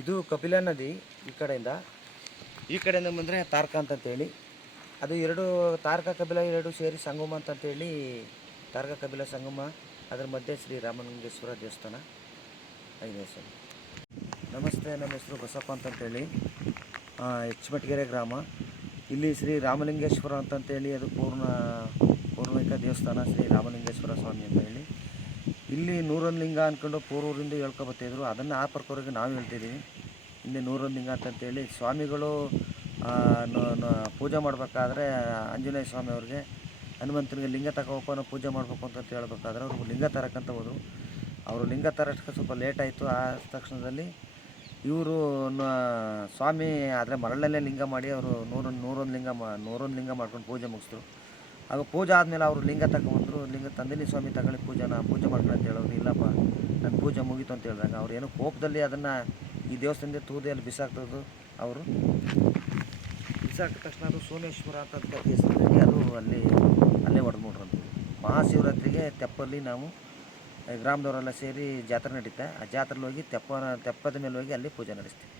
ಇದು ಕಪಿಲಾ ನದಿ ಈ ಕಡೆಯಿಂದ ಬಂದರೆ ತಾರಕ ಅಂತಂತೇಳಿ, ಅದು ಎರಡು ತಾರಕ ಕಪಿಲ ಎರಡು ಸೇರಿ ಸಂಗಮ ಅಂತಂತೇಳಿ ತಾರಕ ಕಪಿಲ ಸಂಗಮ. ಅದರ ಮಧ್ಯೆ ಶ್ರೀ ರಾಮಲಿಂಗೇಶ್ವರ ದೇವಸ್ಥಾನ ಇದೆ ಸರ್. ನಮಸ್ತೆ, ನಮ್ಮ ಹೆಸರು ಬಸಪ್ಪ ಅಂತಂತೇಳಿ, ಹೆಚ್ಚಮಟಗೆರೆ ಗ್ರಾಮ. ಇಲ್ಲಿ ಶ್ರೀ ರಾಮಲಿಂಗೇಶ್ವರ ಅಂತಂತೇಳಿ ಅದು ಪೌರಾಣಿಕ ದೇವಸ್ಥಾನ, ಶ್ರೀ ರಾಮಲಿಂಗೇಶ್ವರ ಸ್ವಾಮಿ ಅಂತ ಹೇಳಿ. ಇಲ್ಲಿ 101 ಲಿಂಗ ಅಂದ್ಕೊಂಡು ಪೂರ್ವರಿಂದ ಹೇಳ್ಕೊಬರ್ತಿದ್ರು. ಅದನ್ನು ಆ ಪ್ರಕಾರವಾಗಿ ನಾವು ಹೇಳ್ತಿದ್ದೀವಿ. ಇಲ್ಲಿ 101 ಲಿಂಗ ಅಂತಂತೇಳಿ ಸ್ವಾಮಿಗಳು ಪೂಜೆ ಮಾಡಬೇಕಾದ್ರೆ ಆಂಜನೇಯ ಸ್ವಾಮಿ ಅವ್ರಿಗೆ ಹನುಮಂತನಿಗೆ ಲಿಂಗ ತಗೋಬೇಕು ನಾವು ಪೂಜೆ ಮಾಡಬೇಕು ಅಂತ ಹೇಳ್ಬೇಕಾದ್ರೆ ಅವರು ಲಿಂಗ ತರಕ್ಕಂತ ಹೋದರು. ಅವರು ಲಿಂಗ ತರೋಕ್ಕೆ ಸ್ವಲ್ಪ ಲೇಟ್ ಆಯಿತು. ಆ ತಕ್ಷಣದಲ್ಲಿ ಇವರು ಸ್ವಾಮಿ ಆದರೆ ಮರಳಲ್ಲೇ ಲಿಂಗ ಮಾಡಿ ಅವರು 101 ಲಿಂಗ ಮಾಡ್ಕೊಂಡು ಪೂಜೆ ಮುಗಿಸಿದ್ರು. ಆಗ ಪೂಜೆ ಆದಮೇಲೆ ಅವರು ಲಿಂಗ ತಗೊಂಡ್ರು. ಲಿಂಗ ತಂದಿನಿ ಸ್ವಾಮಿ ತಗೊಳ್ಳಿ ಪೂಜೆ ಮಾಡ್ಕೊಳ್ಳಿ ಅಂತ ಹೇಳೋರು. ಇಲ್ಲಪ್ಪ ನನ್ನ ಪೂಜೆ ಮುಗೀತು ಅಂತ ಹೇಳಿದಾಗ ಅವ್ರು ಏನೋ ಕೋಪದಲ್ಲಿ ಅದನ್ನು ಈ ದೇವಸ್ಥಾನದಿಂದ ತೂದಿ ಅಲ್ಲಿ ಬಿಸಾಕ್ತದ್ದು. ಅವರು ಬಿಸಾಕಿದ ತಕ್ಷಣ ಅದು ಸೋಮೇಶ್ವರ ಅಂತ ಹೆಸರಲ್ಲಿ ಅದು ಅಲ್ಲೇ ಹೊಡೆದ್ಬಿಟ್ರಂತ. ಮಹಾಶಿವರಾತ್ರಿಗೆ ತೆಪ್ಪಲ್ಲಿ ನಾವು ಗ್ರಾಮದವರೆಲ್ಲ ಸೇರಿ ಜಾತ್ರೆ ನಡೀತೆ. ಆ ಜಾತ್ರೆಲಿ ಹೋಗಿ ತೆಪ್ಪದ ಮೇಲೆ ಹೋಗಿ ಅಲ್ಲಿ ಪೂಜೆ ನಡೆಸ್ತೀವಿ.